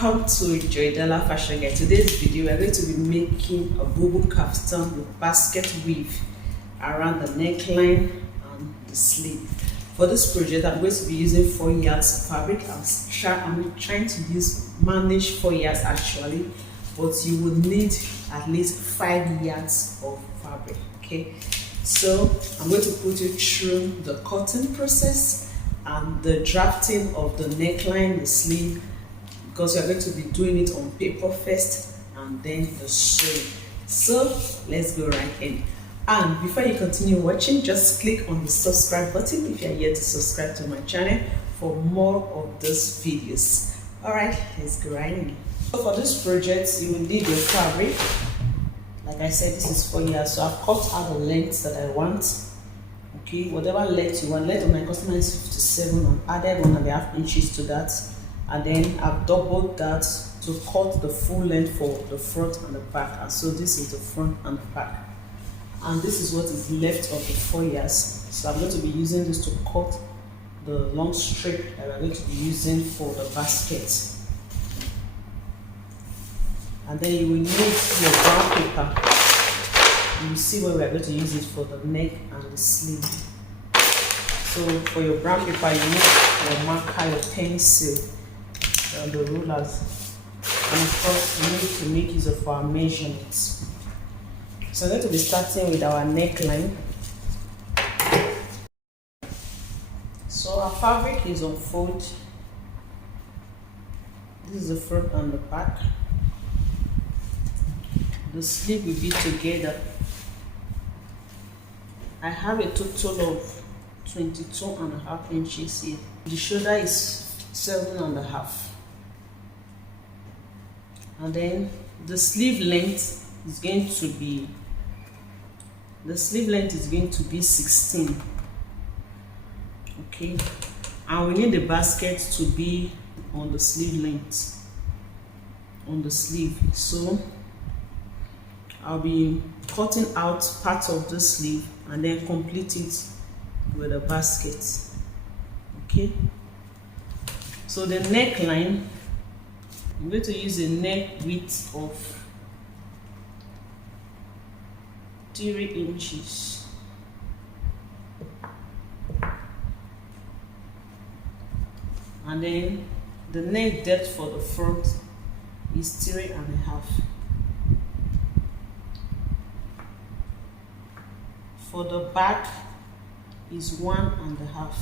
Welcome to Joydella Fashion Guide. Today's video we are going to be making a Bubu kaftan with basket weave around the neckline and the sleeve. For this project I'm going to be using 4 yards of fabric. I'm trying to manage 4 yards actually, but you would need at least 5 yards of fabric. Okay, so I'm going to put you through the cutting process and the drafting of the neckline, the sleeve, because you're going to be doing it on paper first and then the sewing. So let's go right in. And before you continue watching, just click on the subscribe button if you're yet to subscribe to my channel for more of these videos. Alright, let's go right in. So for this project you will need your fabric. Like I said, this is 4 yards, so I've cut out the length that I want. Okay, whatever length you want. Length of my customer is 57 and added 1.5 inches to that, and then I've doubled that to cut the full length for the front and the back. And so this is the front and the back, and this is what is left of the 4 yards. So I'm going to be using this to cut the long strip that we're going to be using for the basket. And then you will need your brown paper. You will see where we are going to use it for the neck and the sleeve. So for your brown paper you need your marker, your pencil, and the rulers, and of course we need to make use of our measurements. So I'm going to be starting with our neckline. So our fabric is on fold. This is the front and the back. The sleeve will be together. I have a total of 22.5 inches here. The shoulder is 7.5. And then the sleeve length is going to be 16. Okay, and we need the basket to be on the sleeve length, on the sleeve. So I'll be cutting out part of the sleeve and then complete it with a basket. Okay, so the neckline, I'm going to use a neck width of 3 inches. And then the neck depth for the front is 3.5. For the back is 1.5.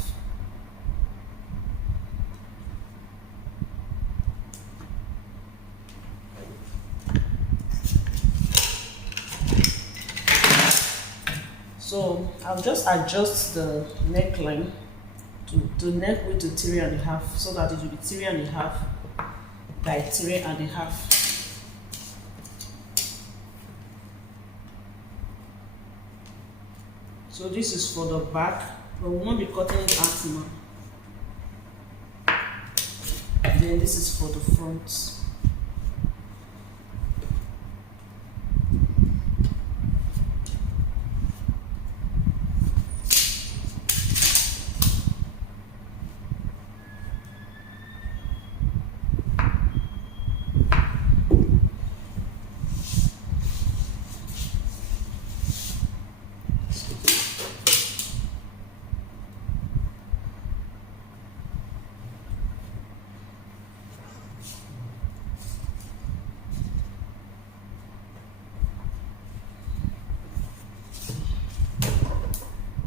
So I'll just adjust the neckline to the neck width to 3.5, so that it will be 3.5 by 3.5. So this is for the back, but we won't be cutting it out now. Then this is for the front.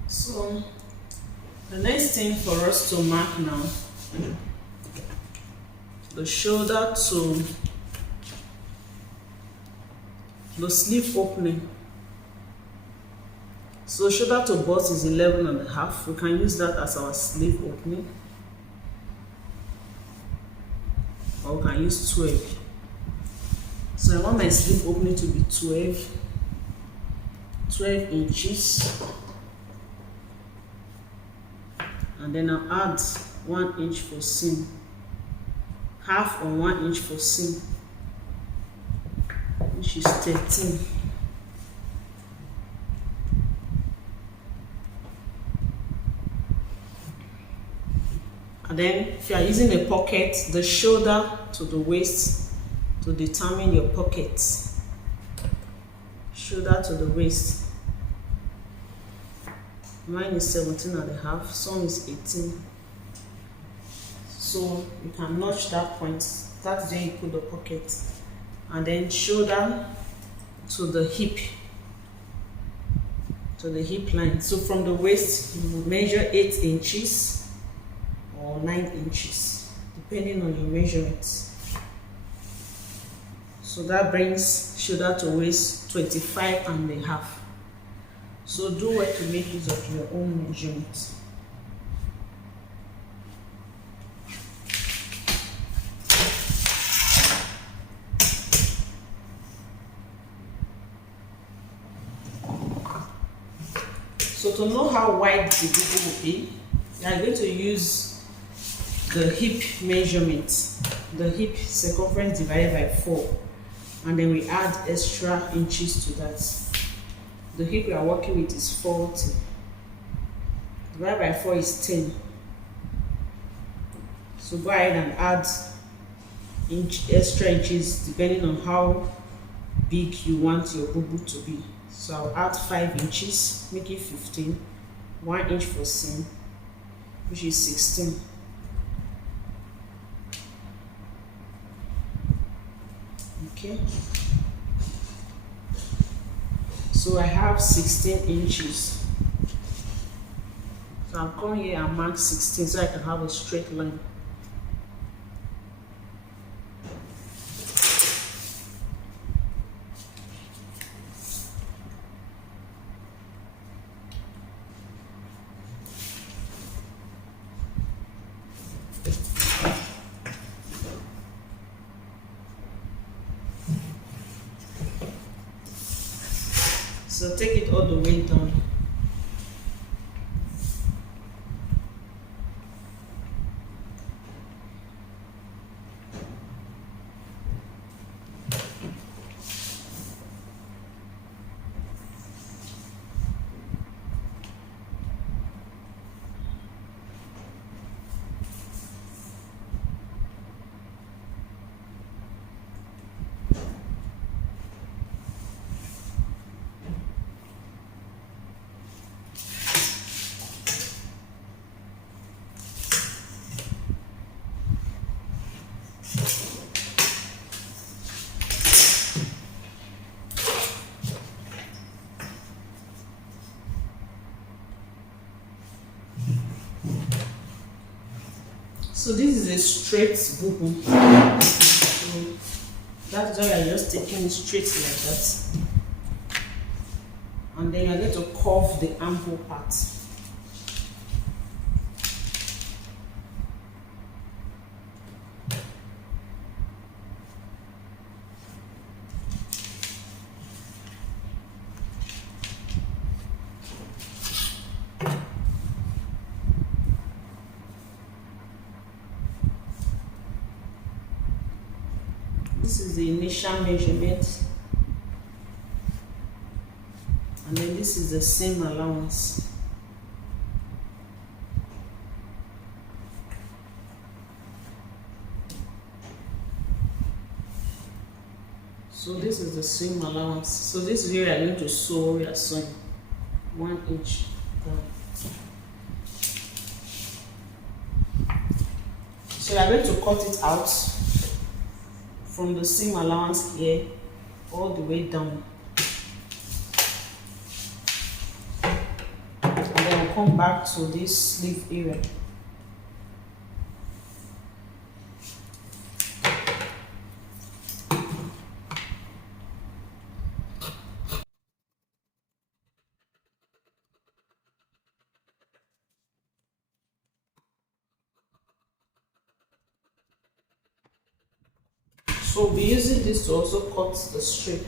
So the next thing for us to mark now, the shoulder to the sleeve opening. So shoulder to bust is 11.5. We can use that as our sleeve opening, or we can use 12. So I want my sleeve opening to be 12 inches. And then I'll add 1 inch for seam, half or 1 inch for seam, which is 13. And then if you are using a pocket, the shoulder to the waist to determine your pocket. Shoulder to the waist. Mine is 17.5, some is 18. So you can notch that point. That's where you put the pocket. And then shoulder to the hip line. So from the waist, you will measure 8 inches or 9 inches, depending on your measurements. So that brings shoulder to waist 25.5. So do well to make use of your own measurement. So to know how wide the bubu will be, you are going to use the hip measurement, the hip circumference divided by 4, and then we add extra inches to that. The hip we are working with is 40. Divided by 4 is 10. So go ahead and add extra inches depending on how big you want your bubu to be. So I'll add 5 inches, make it 15, 1 inch for seam, which is 16. Okay. So I have 16 inches. So I'll come here and mark 16 so I can have a straight line. So take it all the way down. So this is a straight bubu. So that's why you're just taking it straight like that. And then you're going to curve the armhole part. This is the initial measurement, and then this is the seam allowance. So this is the seam allowance. So this is where we are going to sew. We are sewing 1 inch down. So we are going to cut it out from the seam allowance here all the way down, and then we'll come back to this sleeve area. So we'll be using this to also cut the strip.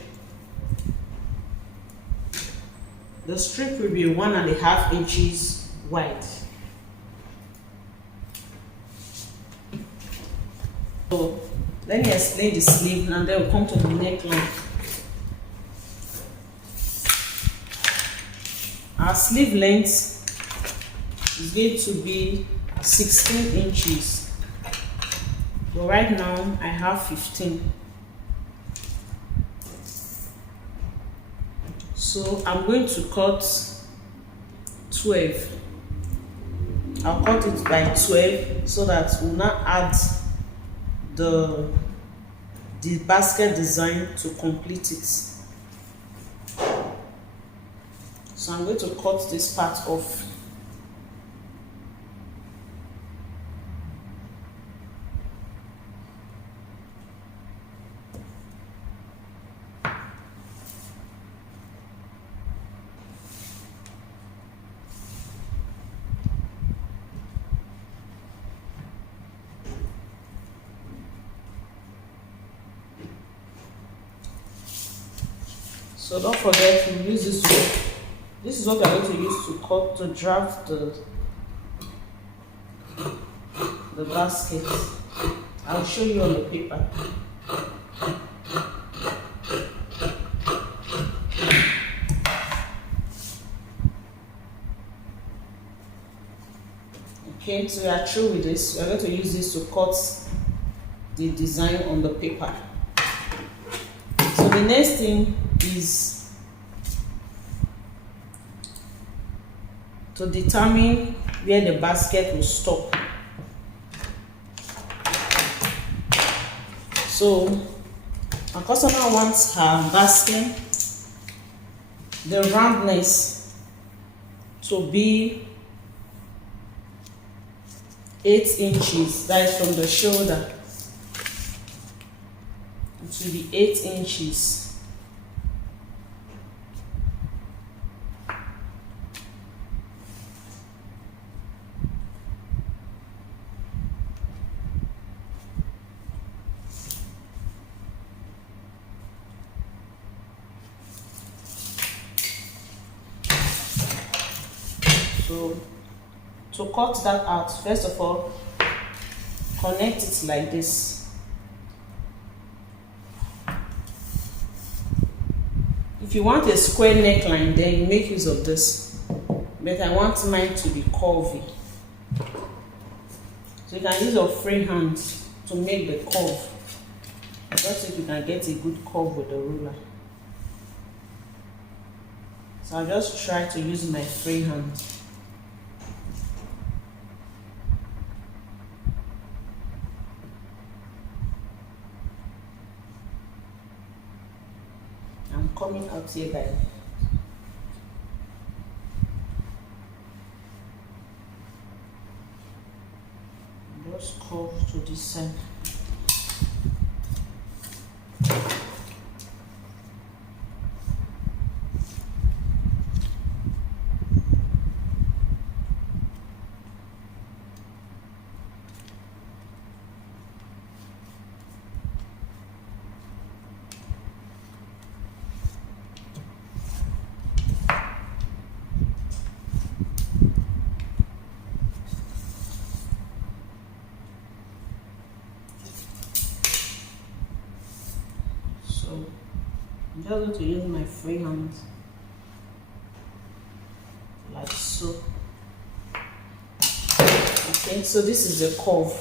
The strip will be 1.5 inches wide. So let me explain the sleeve and then we'll come to the neckline. Our sleeve length is going to be 16 inches, but right now I have 15. So I'm going to cut 12. I'll cut it by 12 so that we'll not add the basket design to complete it. So I'm going to cut this part off. So don't forget to use this one. This is what we are going to use to draft the basket. I'll show you on the paper. Okay, so we are through with this. We are going to use this to cut the design on the paper. So the next thing is to determine where the basket will stop. So our customer wants her basket, the roundness to be 8 inches, that is from the shoulder. It will be 8 inches. So to cut that out, first of all, connect it like this. If you want a square neckline, then you make use of this. But I want mine to be curvy. So you can use your free hand to make the curve. Just if you can get a good curve with the ruler. So I'll just try to use my free hand. I'm coming out here, guys. Just curve to this side. I'm just going to use my free hand like so. Okay, so this is the curve.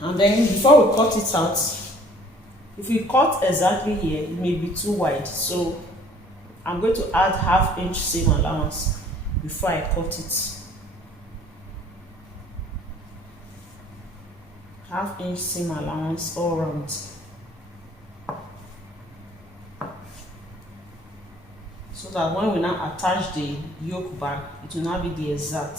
And then before we cut it out, if we cut exactly here, it may be too wide. So I'm going to add ½ inch seam allowance before I cut it. ½ inch seam allowance all around. So that when we now attach the yoke back, it will not be the exact.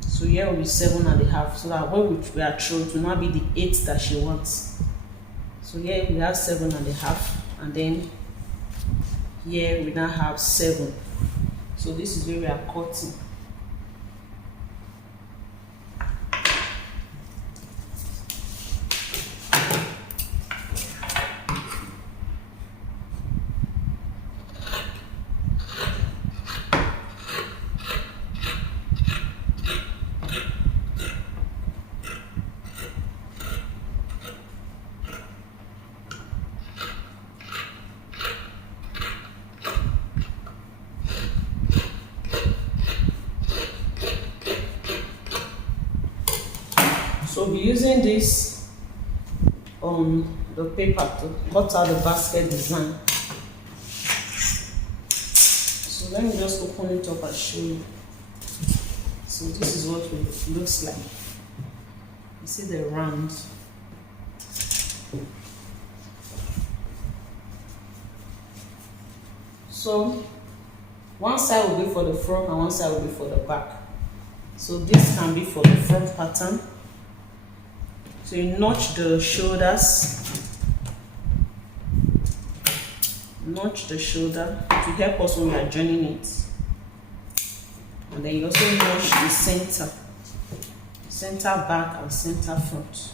So here will be 7.5, so that when we are through, it will not be the 8 that she wants. So here we have 7.5, and then here we now have 7. So this is where we are cutting. So we'll be using this on the paper to cut out the basket design. So let me just open it up and show you. So this is what it looks like. You see the round. So one side will be for the front and one side will be for the back. So this can be for the front pattern. So you notch the shoulders, notch the shoulder to help us when we are joining it. And then you also notch the center back and center front.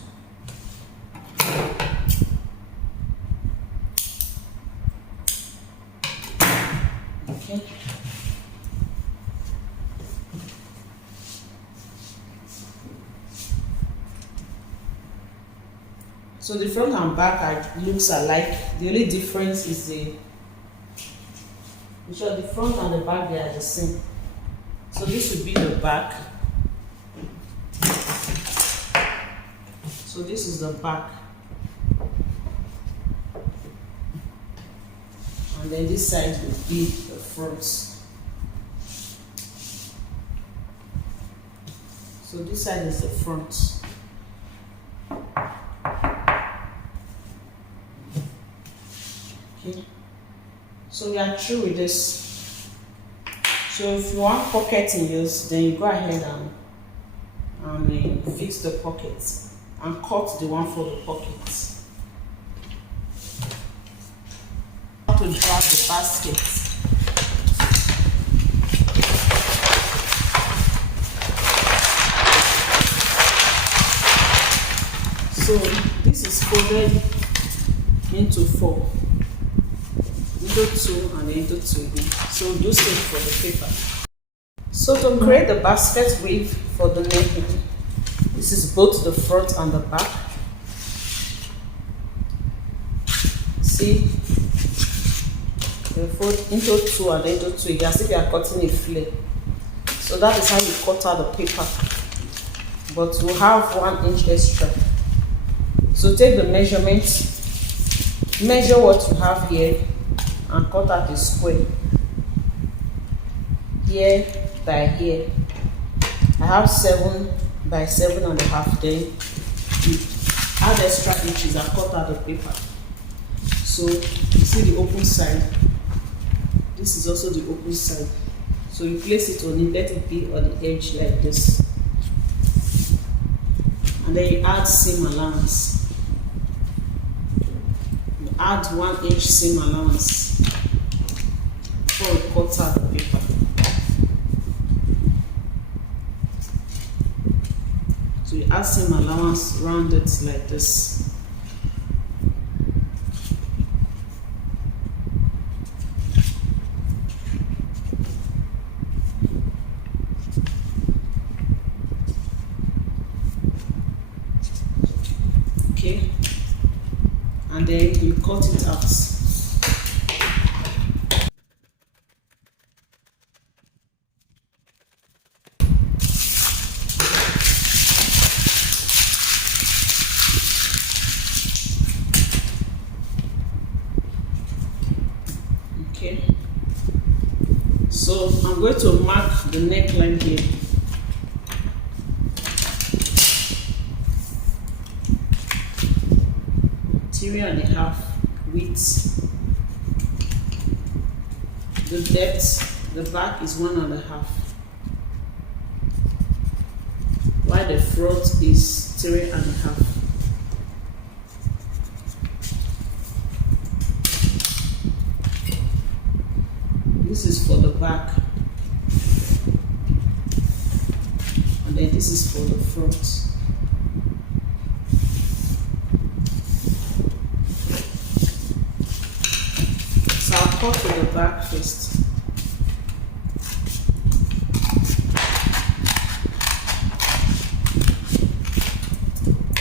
Okay. So the front and back looks alike. The only difference is the front and the back, they are the same. So this would be the back. So this is the back. And then this side would be the front. So this side is the front. Okay. So we are through with this. So if you want pocket in yours, then you go ahead and fix the pockets and cut the one for the pockets. How to drag the basket. So this is folded into 4. Into 2 and then into 2 again. So do same for the paper. So to create the basket weave for the neckline, this is both the front and the back. See, you fold into 2 and then into 2 again, as if you are cutting a flare. So that is how you cut out the paper. But we'll have 1 inch extra. So take the measurement, measure what you have here, and cut out a square here by here. I have 7 by 7.5. Then you add extra inches and cut out the paper. So you see the open side. This is also the open side. So you place it on it, let it be on the edge like this. And then you add seam allowance. You add 1 inch seam allowance before you cut out the paper. So you add seam allowance, round it like this. Okay, and then you cut it out. Okay, so I'm going to mark the neckline here. And a half width. The depth, the back is 1.5, while the front is 3.5. This is for the back, and then this is for the front. Cut to the back first.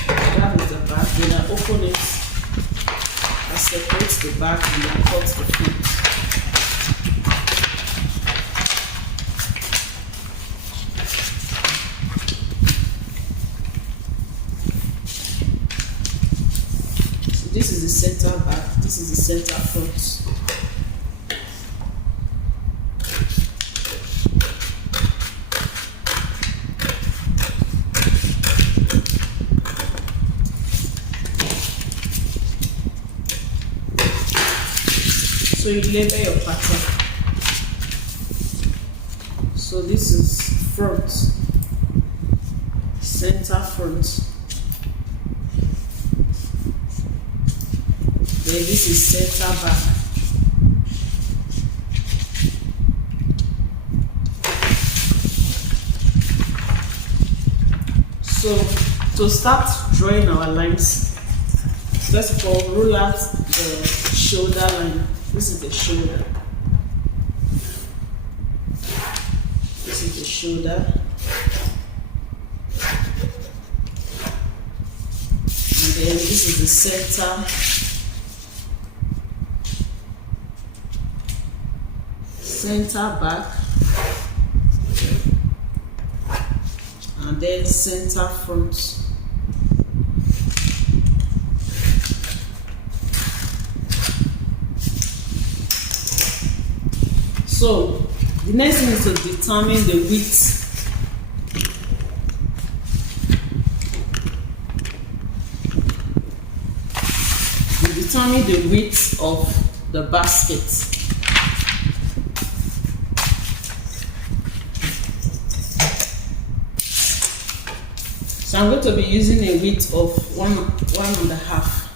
That is the back. Then I open it, I separate the back and I cut the front. this is the center back, this is the center front. So you label your pattern. So this is front, center front. Then this is center back. So to start drawing our lines, first of all, rule out the shoulder line. This is the shoulder. This is the shoulder. And then this is the center. Center back. And then center front. So the next thing is to determine the width. You determine the width of the basket. So I'm going to be using a width of 1.5.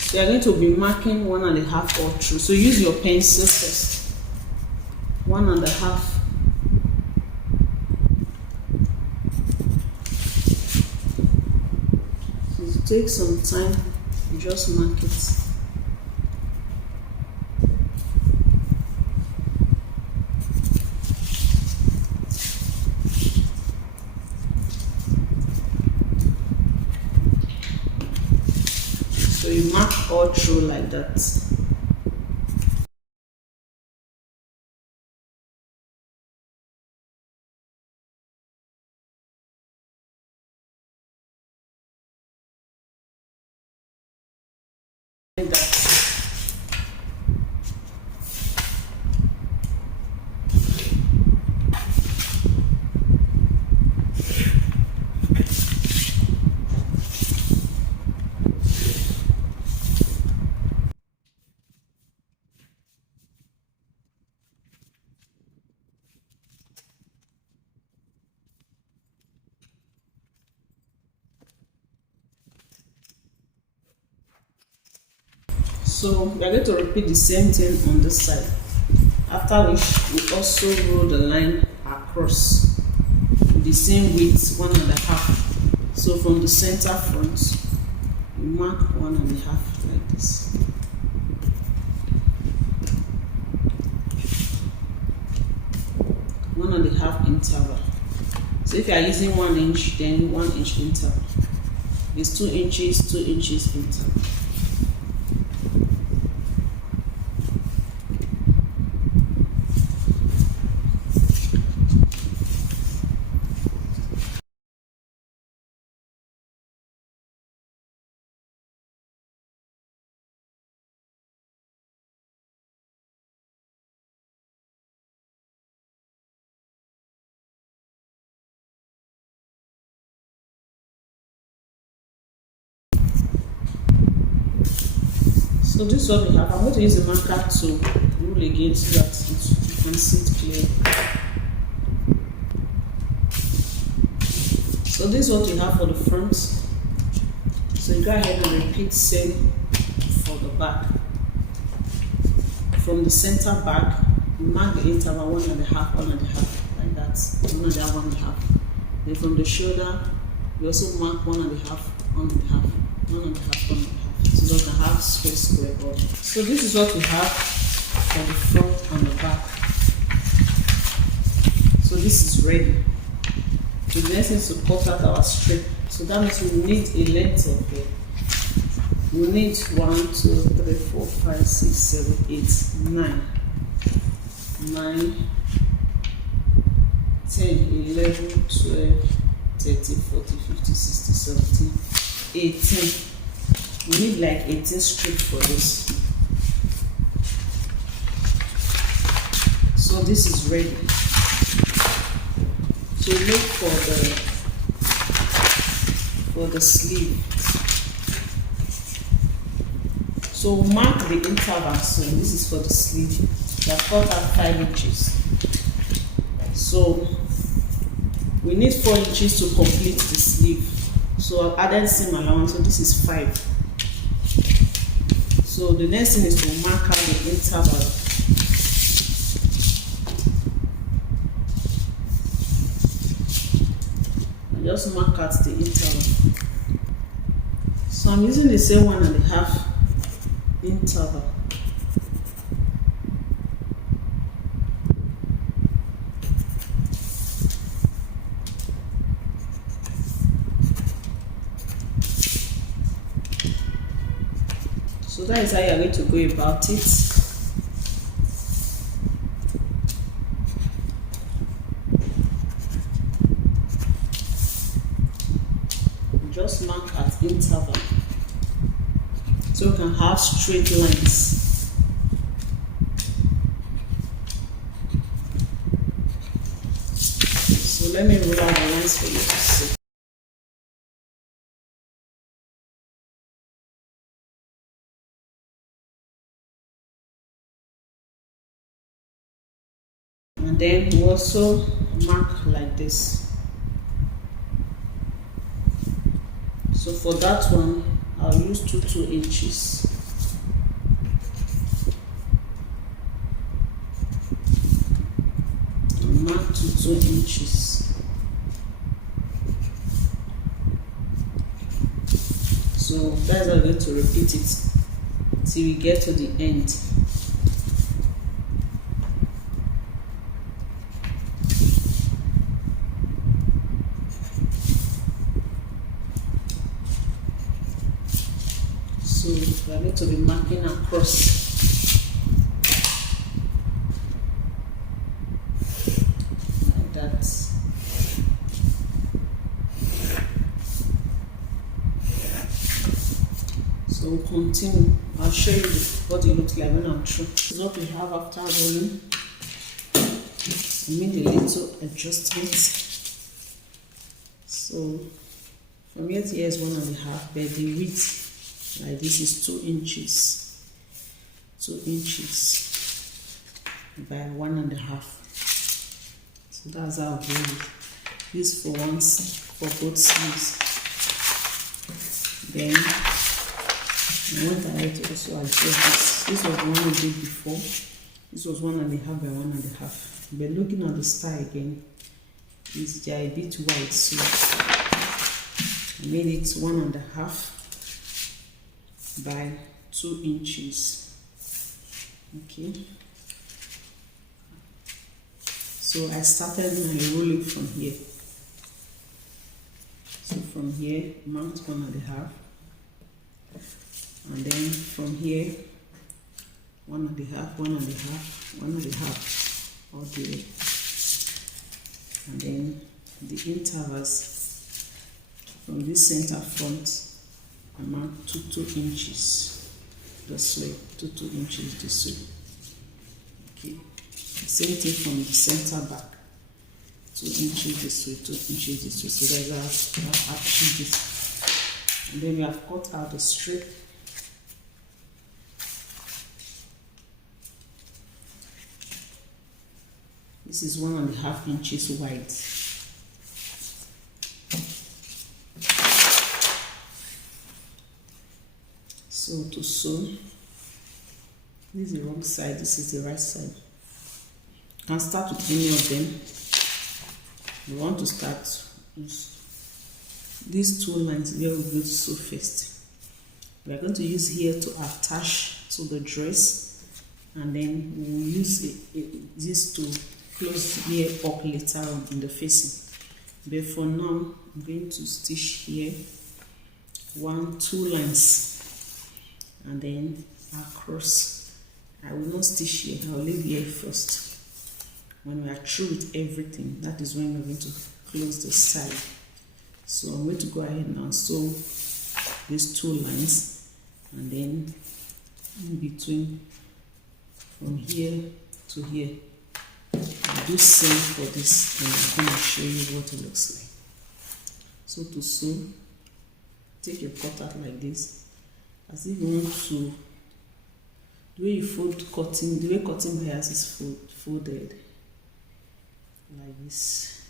So you're going to be marking 1.5 all through. So use your pencil first. 1.5. So it takes some time, you just mark it. So you mark all through like that. So we are going to repeat the same thing on this side, after which we also roll the line across with the same width, 1.5. So from the center front, we mark 1.5 like this. One and a half interval. So if you are using 1 inch, then 1 inch interval. It's 2 inches, 2 inches interval. So this is what we have. I'm going to use a marker to rule again so that you can see it clearly. So this is what you have for the front. So you go ahead and repeat same for the back. From the center back, you mark the interval 1.5, 1.5, like that. 1.5, 1.5. Then from the shoulder, you also mark 1.5, 1.5, 1.5, 1.5. So you can have square border. So this is what we have for the front and the back. So this is ready. So the next is to cut out our strip. So that means we need a length of it. We need 1, 2, 3, 4, 5, 6, 7, 8, 9. 9, 10, 11, 12, 13, 14, 15, 16, 17, 18. We need like 18 strips for this. So this is ready. So look for the sleeve. So mark the interval. So this is for the sleeve. We have cut out 5 inches. So we need 4 inches to complete the sleeve. So I've added seam allowance. So this is 5. So the next thing is to mark out the interval. Just mark out the interval. So I'm using the same 1.5 interval. So that is how you are going to go about it. Just mark at interval so you can have straight lines. So let me roll out the lines for you to see. And then we also mark like this. So for that one, I'll use 2 inches. And mark 2 inches. So that's how I'm going to repeat it till we get to the end. So we are going to be marking across like that. So we'll continue. I'll show you what it looks like when I'm through. This is what we have after rolling. I made a little adjustment. So from here to here is 1.5, but the width like this is 2 inches. 2 inches by 1.5. So that's how I do it. This for both sleeves. Then I went ahead to also adjust this. This was the one we did before. This was 1.5 by 1.5. But looking at the style again, they are a bit wide, so I made it 1.5 by 2 inches. Okay. So I started my rolling from here. So from here, mount 1.5, and then from here, 1.5, 1.5, 1.5, all the way, and then the intervals from this center front amount to 2 inches this way, to 2 inches this way. Okay, same thing from the center back, 2 inches this way, 2 inches this way. So that's how I've achieved it. And then we have cut out the strip. This is 1.5 inches wide. So to sew, this is the wrong side, this is the right side. You can start with any of them. We want to start with these 2 lines where we're going to sew first. We are going to use here to attach to the dress, and then we will use this to close here up later on in the facing. But for now, I'm going to stitch here 2 lines, and then across. I will not stitch here, I'll leave here first. When we are through with everything, that is when we're going to close the side. So I'm going to go ahead and sew these 2 lines, and then in between from here to here. I'll do same for this, and I'm going to show you what it looks like. So to sew, take your cutter like this, as if you want to, the way you fold cotton, the way cotton bias is folded like this.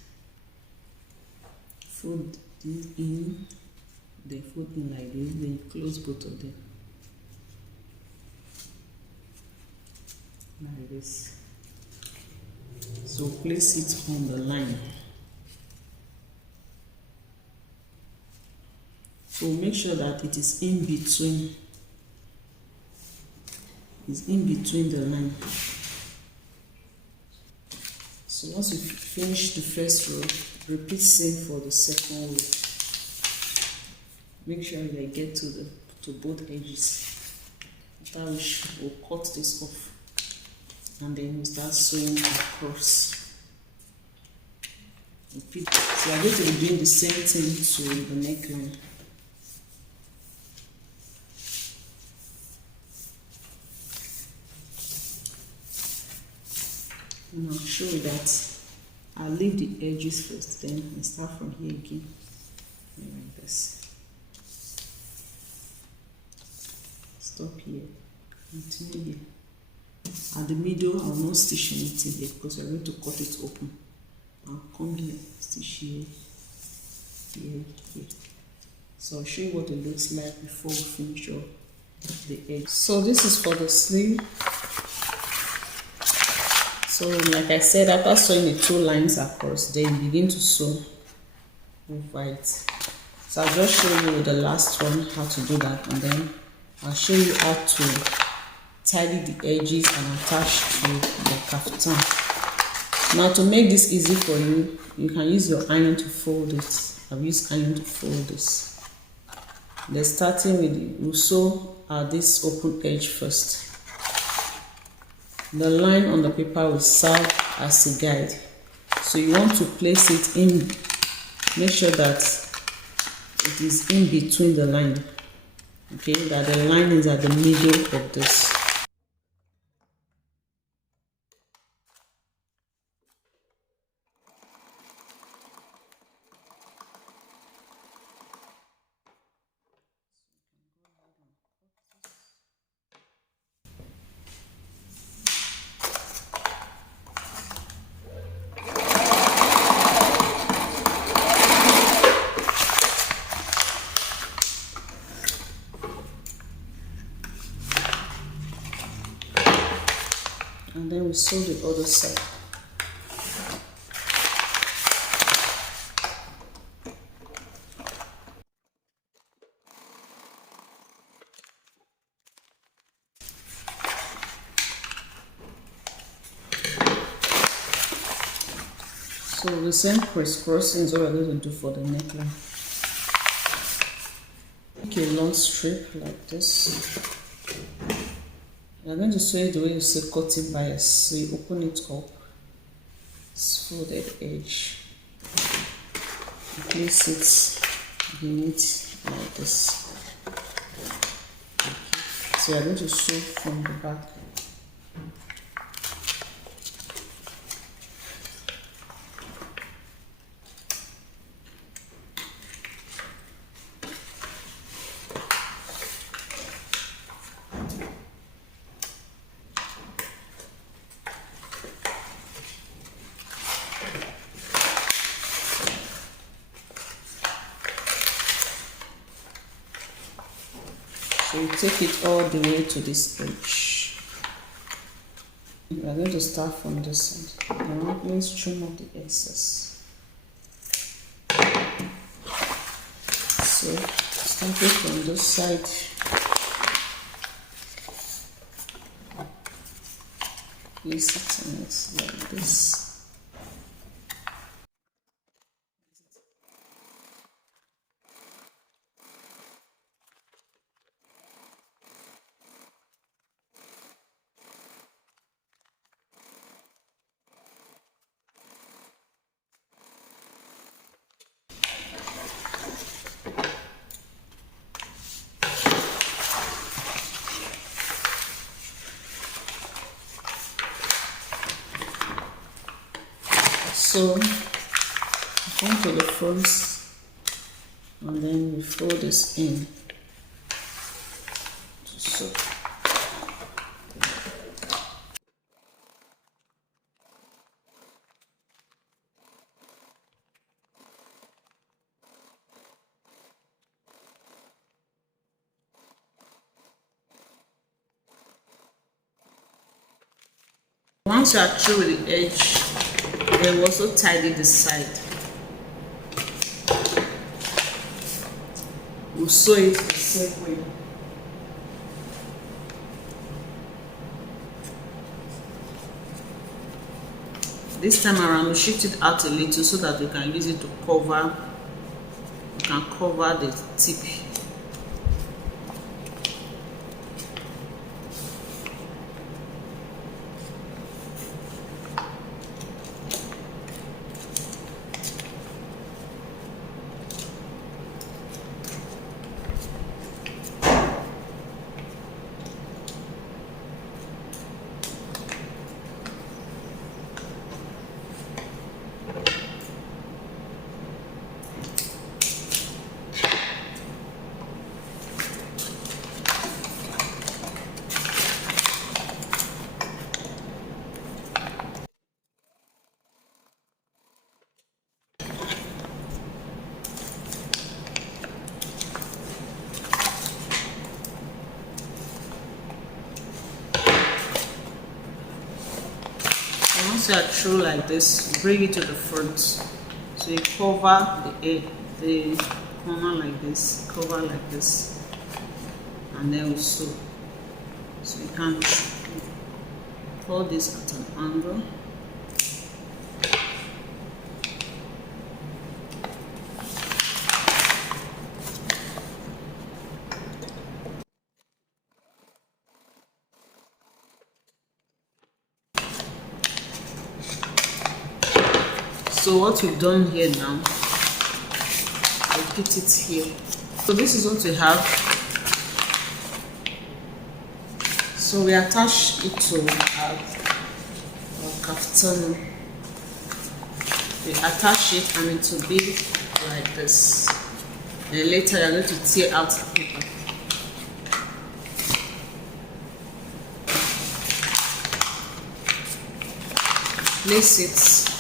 Fold this in, then fold in like this, then you close both of them like this. So place it on the line. So make sure that it is in between. It's in between the line. So once you finish the first row, repeat same for the second row. Make sure you get to both edges. After which we'll cut this off, and then we'll start sewing across. Repeat. So I'm going to be doing the same thing to the neckline. And I'll show you that I'll leave the edges first, then I start from here again, like this. Stop here, continue here. At the middle, I'll not stitch anything here because we're going to cut it open. I'll come here, stitch here, here, here. So I'll show you what it looks like before we finish up the edge. So this is for the sleeve. So like I said, after sewing the 2 lines across, then begin to sew over it. So I'll just show you the last one how to do that, and then I'll show you how to tidy the edges and attach to the kaftan. Now to make this easy for you, you can use your iron to fold it. I've used iron to fold this. Then starting with we'll sew this open edge first. The line on the paper will serve as a guide. So you want to place it in, make sure that it is in between the line. Okay, that the line is at the middle of this. And then we sew the other side. So the same crisscrossing is what we're going to do for the neckline. Make a long strip like this. You're going to sew it the way you say cutting bias. So you open it up, folded edge, you place it beneath like this. Okay. So you're going to sew from the back. So you take it all the way to this edge. We are going to start from this side. Now let's trim off the excess. So starting from this side, place it on it like this. front, and then we fold this in. So once you are through with the edge, then we also tidy the side. We'll sew it the same way. This time around, we'll shift it out a little so that we can use it to cover. We can cover the tip. Once you are through like this, bring it to the front. So you cover the corner like this, cover like this, and then we sew. So you can hold this at an angle. So what we've done here now, we put it here. So this is what we have. So we attach it to our kaftan. We attach it and it will be like this. Then later you're going to tear out the paper. Place it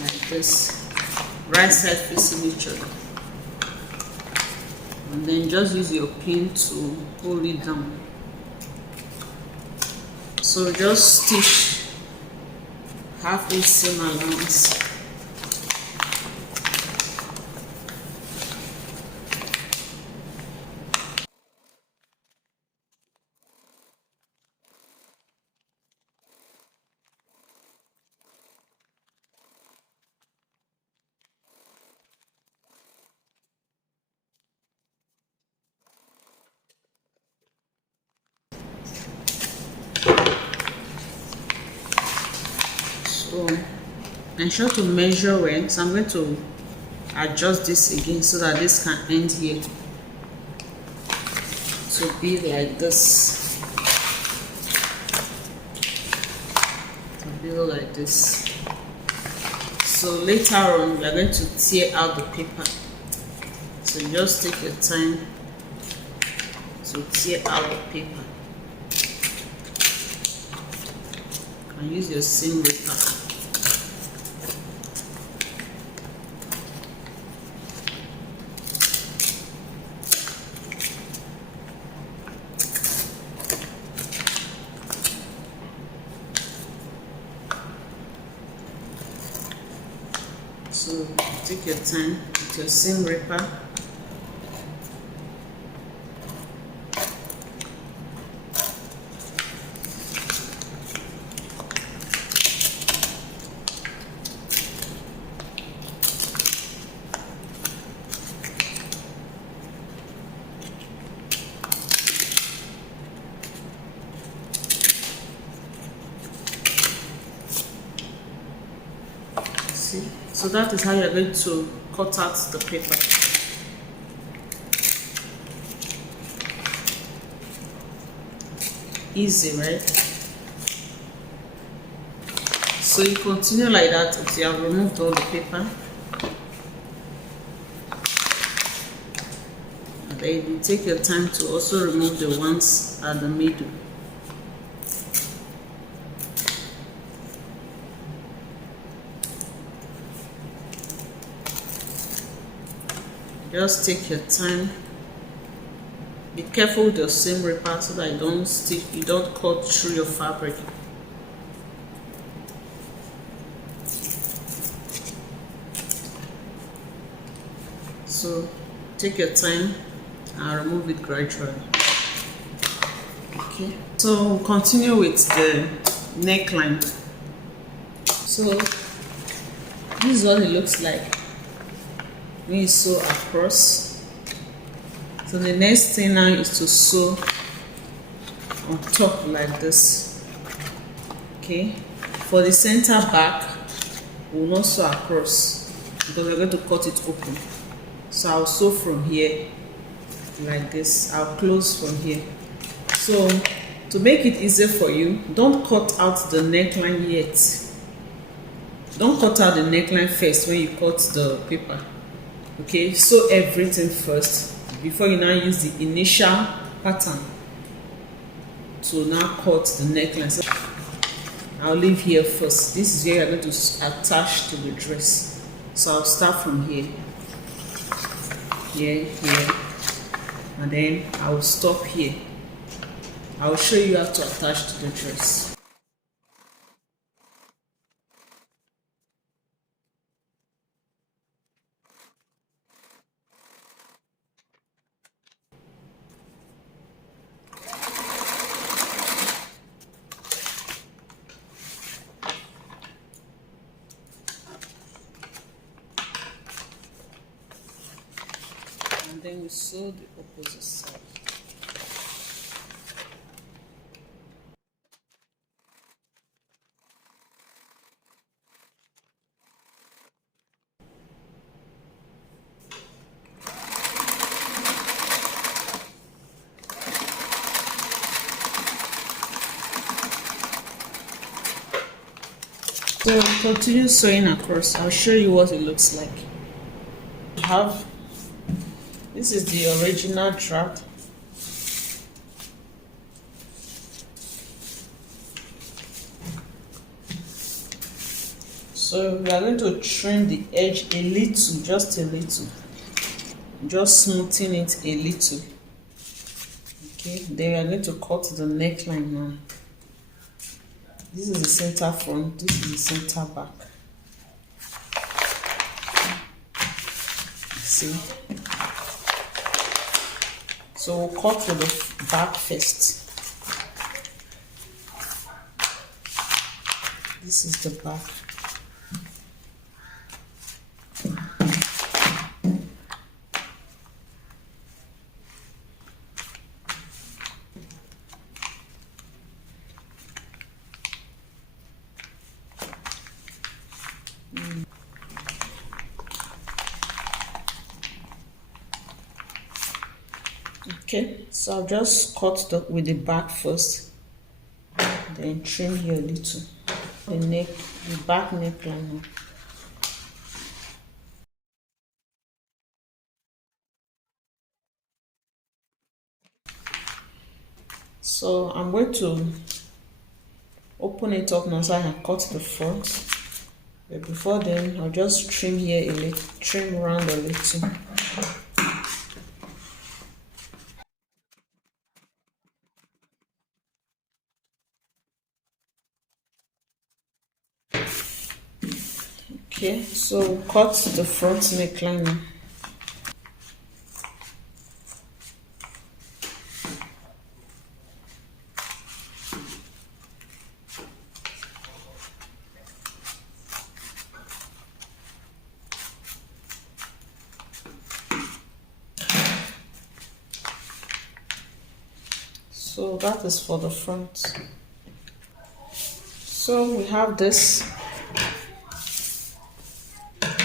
like this, right side facing each other, and then just use your pin to hold it down. So just stitch half inch seam allowance. So ensure to measure well. So I'm going to adjust this again so that this can end here to be like this, to be like this. So later on we are going to tear out the paper, so just take your time to tear out the paper. You can use your seam ripper. So take your time with your seam ripper. See? So that is how you're going to cut out the paper. Easy, right? So you continue like that until you have removed all the paper. Then you take your time to also remove the ones at the middle. Just take your time. Be careful with your seam ripper so that you don't cut through your fabric. So take your time and remove it gradually. Okay, so we'll continue with the neckline. So this is what it looks like when you sew across. So the next thing now is to sew on top like this. Okay, for the center back we'll not sew across because we're going to cut it open. So I'll sew from here like this. I'll close from here. So to make it easier for you, don't cut out the neckline yet. Don't cut out the neckline first when you cut the paper. Okay, sew everything first before you now use the initial pattern to now cut the neckline. So I'll leave here first. This is where you're going to attach to the dress. So I'll start from here, here, and then I'll stop here. I'll show you how to attach to the dress. And then we sew the opposite side. So continue sewing across. I'll show you what it looks like. This is the original draft. So we are going to trim the edge a little, just a little, just smoothing it a little. Okay, then we are going to cut the neckline now. This is the center front, this is the center back. See? So we'll cut with the back first. This is the back. Okay, so I'll just cut with the back first, then trim here a little. The back neckline. So I'm going to open it up now so I can cut the front. But before then, I'll just trim here a little, trim around a little. Okay, so cut the front neckline now. So that is for the front. So we have this.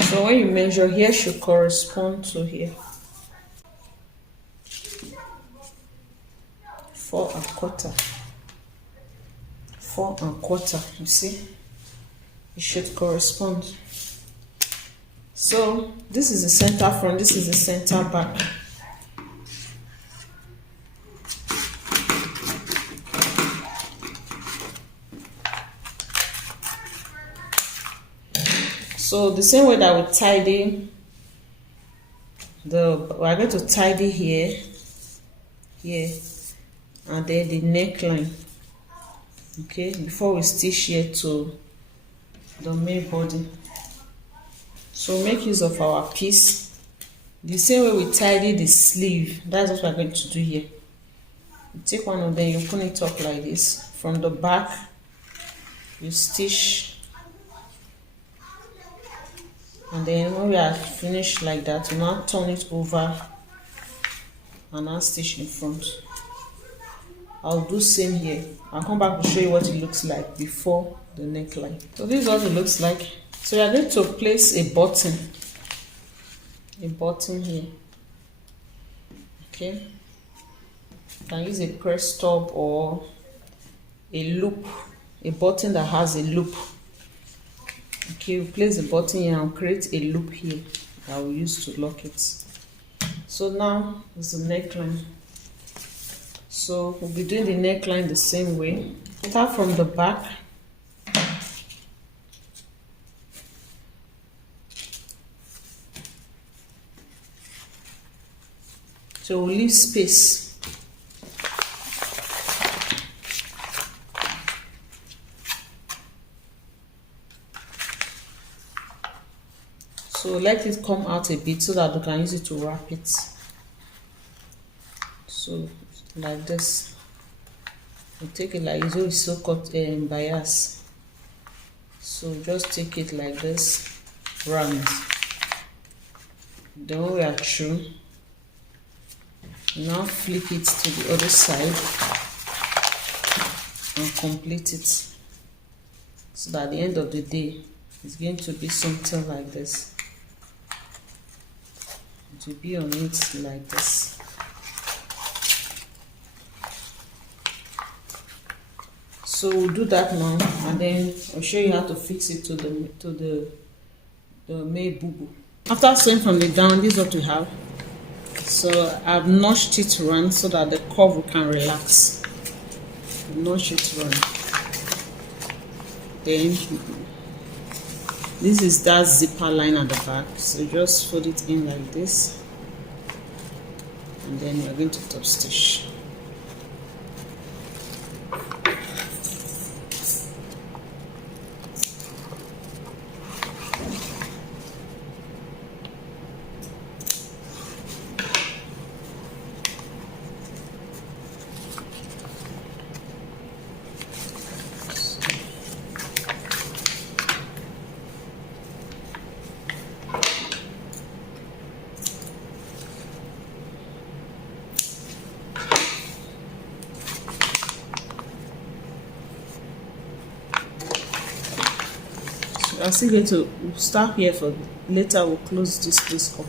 So when you measure, here should correspond to here. 4¼ 4¼ you see, it should correspond. So this is the center front, this is the center back. So the same way that we tidy we're going to tidy here, and then the neckline, okay, before we stitch here to the main body. So make use of our piece the same way we tidy the sleeve. That's what we're going to do here. You take one of them, you put it up like this from the back, you stitch, and then when we are finished like that, you now turn it over and now stitch in front. I'll do same here. I'll come back to show you what it looks like before the neckline. So this is what it looks like. So you are going to place a button here, okay. You can use a press stop or a loop, a button that has a loop. Okay, we place the button here and create a loop here that we use to lock it. So now is the neckline. So we'll be doing the neckline the same way. Start from the back. So we'll leave space. So let it come out a bit so that we can use it to wrap it. So like this. We take it like it's so cut bias. So just take it like this, round. Then when we are through, now flip it to the other side and complete it. So that at the end of the day, it's going to be something like this. It will be on it like this. So we'll do that now, and then I'll show you how to fix it to the main bubu. After sewing from the gown, this is what we have. So I've notched it round so that the curve can relax. Notch it round. Then this is that zipper line at the back. So just fold it in like this, and then we're going to top stitch. I'm still going to start here for later. We'll close this place up.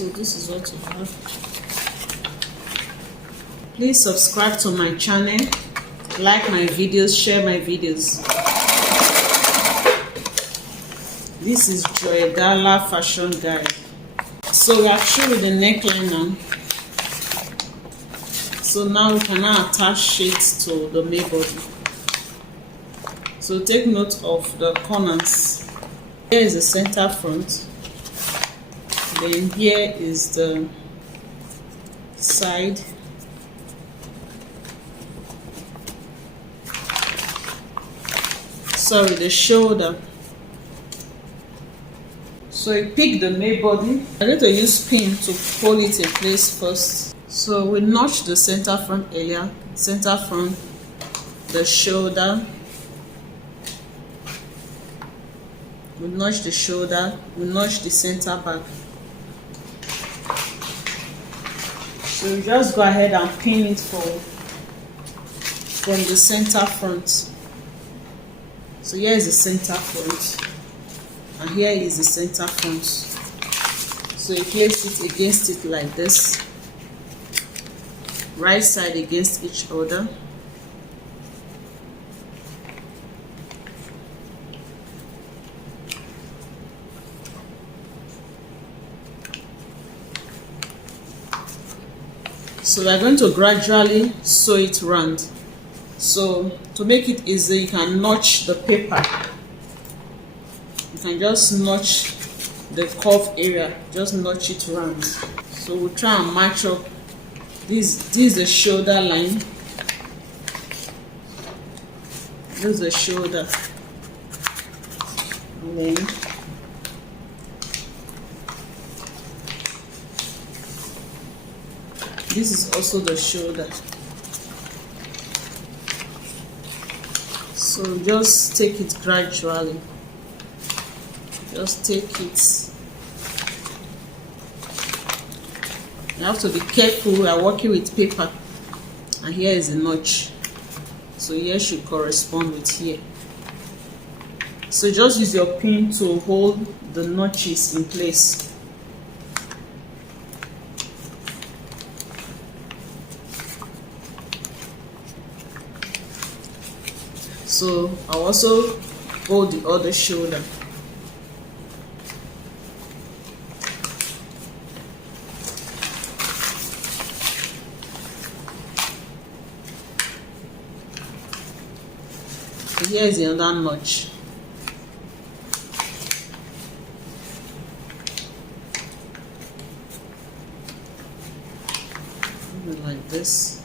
So this is what you have. Please subscribe to my channel, like my videos, share my videos. This is Joy Gala Fashion Guide. So we are through with the neckline now. So now we can now attach it to the main body. So take note of the corners. Here is the center front. Then here is the side. Sorry, the shoulder. So you pick the main body. I'm going to use pin to hold it in place first. So we notch the center front area, center front, the shoulder. We notch the shoulder, we notch the center back. So you just go ahead and pin it from the center front. So here is the center front, and here is the center front. So you place it against it like this, right side against each other. So we're going to gradually sew it round. So to make it easy, you can notch the paper. You can just notch the curve area, just notch it round. So we'll try and match up. This is the shoulder line. This is the shoulder. And then this is also the shoulder. So just take it gradually. Just take it. You have to be careful. We are working with paper, and here is a notch. So here should correspond with here. So just use your pin to hold the notches in place. So I'll also hold the other shoulder. So here is another notch. Like this.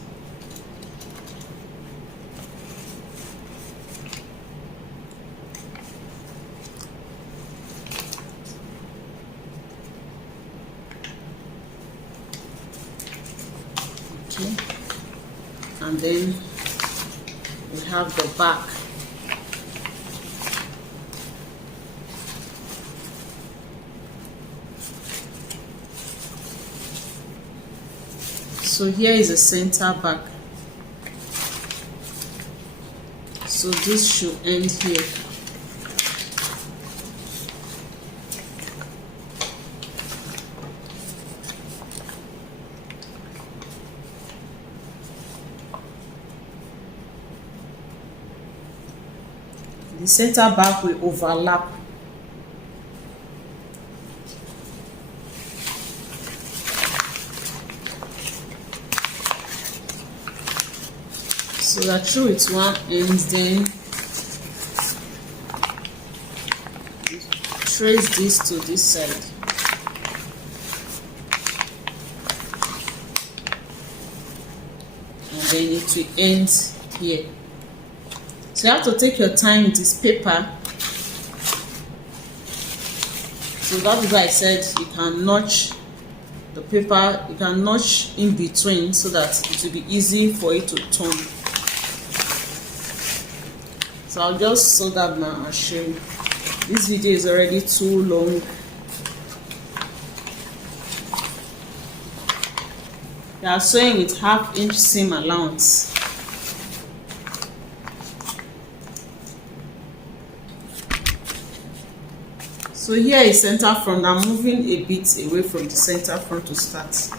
Okay. And then we have the back. So here is the center back. So this should end here. The center back will overlap. So that through it one end, then trace this to this side. And then it will end here. So you have to take your time with this paper. So that is why I said you can notch the paper, you can notch in between so that it will be easy for it to turn. So I'll just sew that now and show you. This video is already too long. We are sewing with 1/2 inch seam allowance. So here is center front. I'm moving a bit away from the center front to start.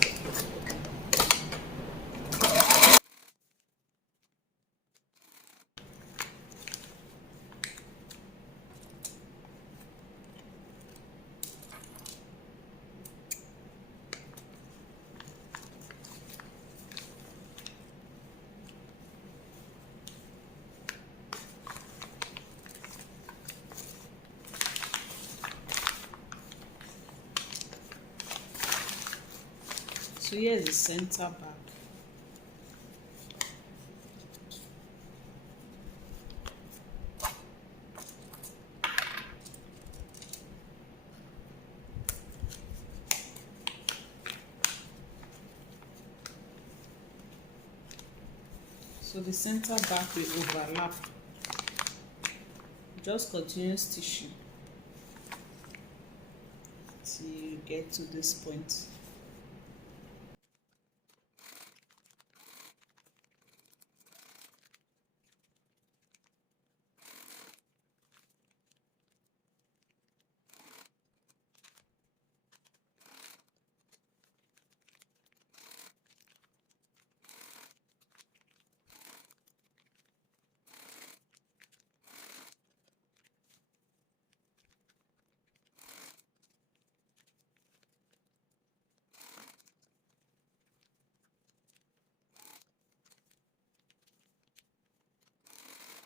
So here is the center back. So the center back will overlap. Just continue stitching till you get to this point.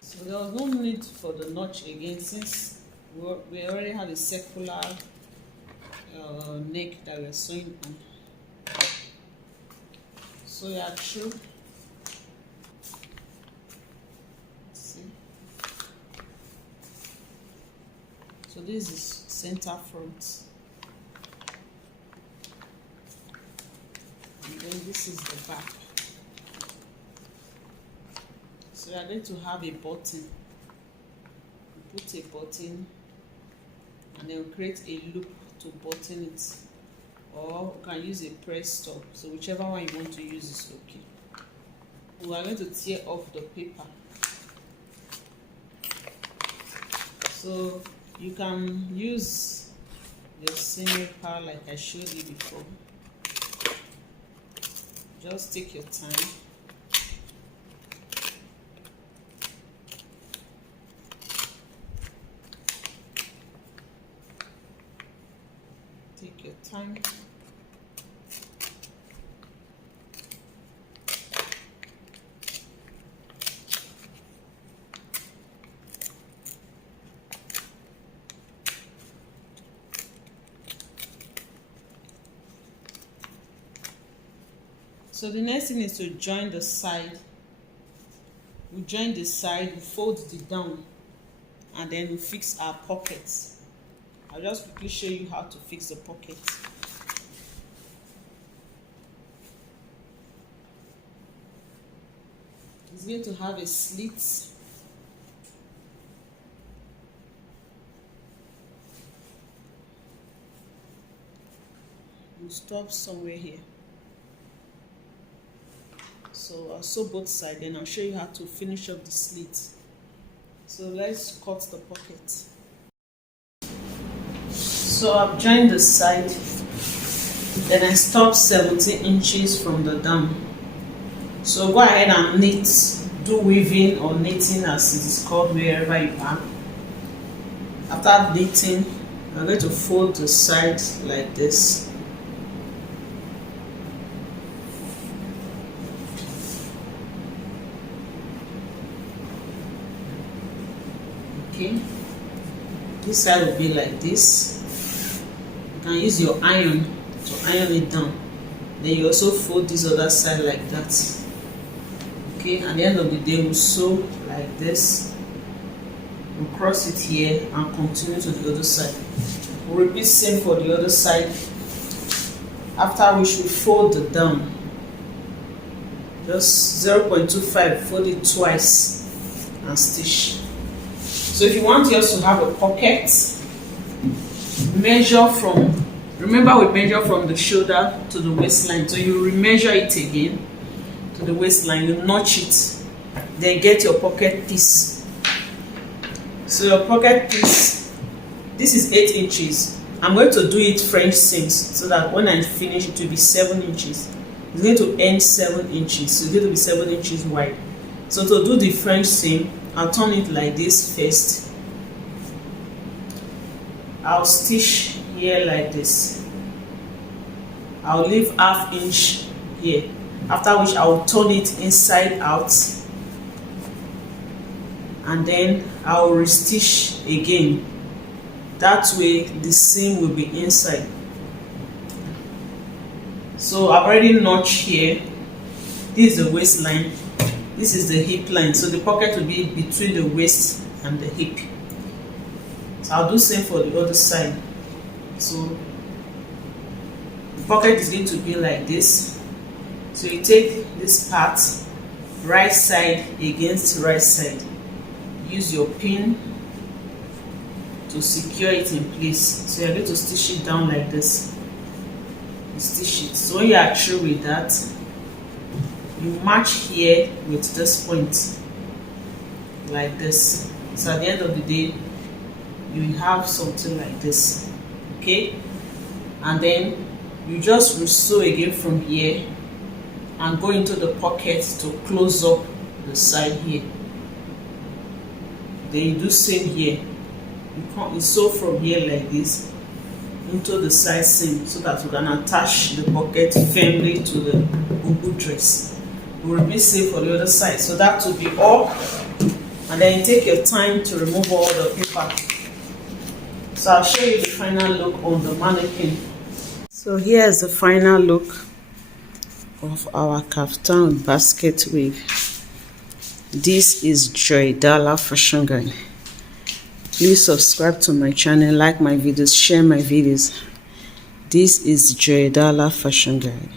So there was no need for the notch again, since we already have a circular neck that we're sewing on. So you are through. See, so this is center front, and then this is the back. So we are going to have a button. We put a button and then we create a loop to button it, or you can use a press stop. So whichever one you want to use is okay. We are going to tear off the paper. So you can use your seam ripper like I showed you before. Just take your time. Take your time. So the next thing is to join the side. We join the side, we fold it down, and then we fix our pockets. I'll just quickly show you how to fix the pocket. It's going to have a slit. We'll stop somewhere here. So I'll sew both sides, then I'll show you how to finish up the slit. So let's cut the pocket. So I've joined the side, then I stop 17 inches from the down. So go ahead and knit, do weaving or knitting as it is called wherever you are. After knitting, I'm going to fold the side like this. Okay, this side will be like this. You can use your iron to iron it down. Then you also fold this other side like that. Okay, at the end of the day, we'll sew like this. We'll cross it here and continue to the other side. We'll repeat same for the other side. After which we fold it down. Just 0.25, fold it twice and stitch. So if you want yours to have a pocket, measure from, remember we measure from the shoulder to the waistline. So you remeasure it again to the waistline, you notch it, then get your pocket piece. So your pocket piece, this is 8 inches. I'm going to do it French seams so that when I finish it will be 7 inches. It's going to end 7 inches, so it's going to be 7 inches wide. So to do the French seam, I'll turn it like this first. I'll stitch here like this. I'll leave ½ inch here. After which I'll turn it inside out. And then I'll restitch again. That way the seam will be inside. So I've already notched here. This is the waistline. This is the hip line, so the pocket will be between the waist and the hip. So I'll do same for the other side. So the pocket is going to be like this. So you take this part right side against right side. Use your pin to secure it in place. So you're going to stitch it down like this. You stitch it. So when you are through with that, you match here with this point like this. So at the end of the day, you will have something like this. Okay, and then you just resew again from here and go into the pocket to close up the side here. Then you do same here. You sew from here like this into the side seam so that you can attach the pocket firmly to the Bubu dress. It will remain safe for the other side. So that will be all. And then you take your time to remove all the paper. So I'll show you the final look on the mannequin. So here's the final look of our kaftan with basket weave. This is Joy Dala Fashion Guide. Please subscribe to my channel, like my videos, share my videos. This is Joy Dala Fashion Guide.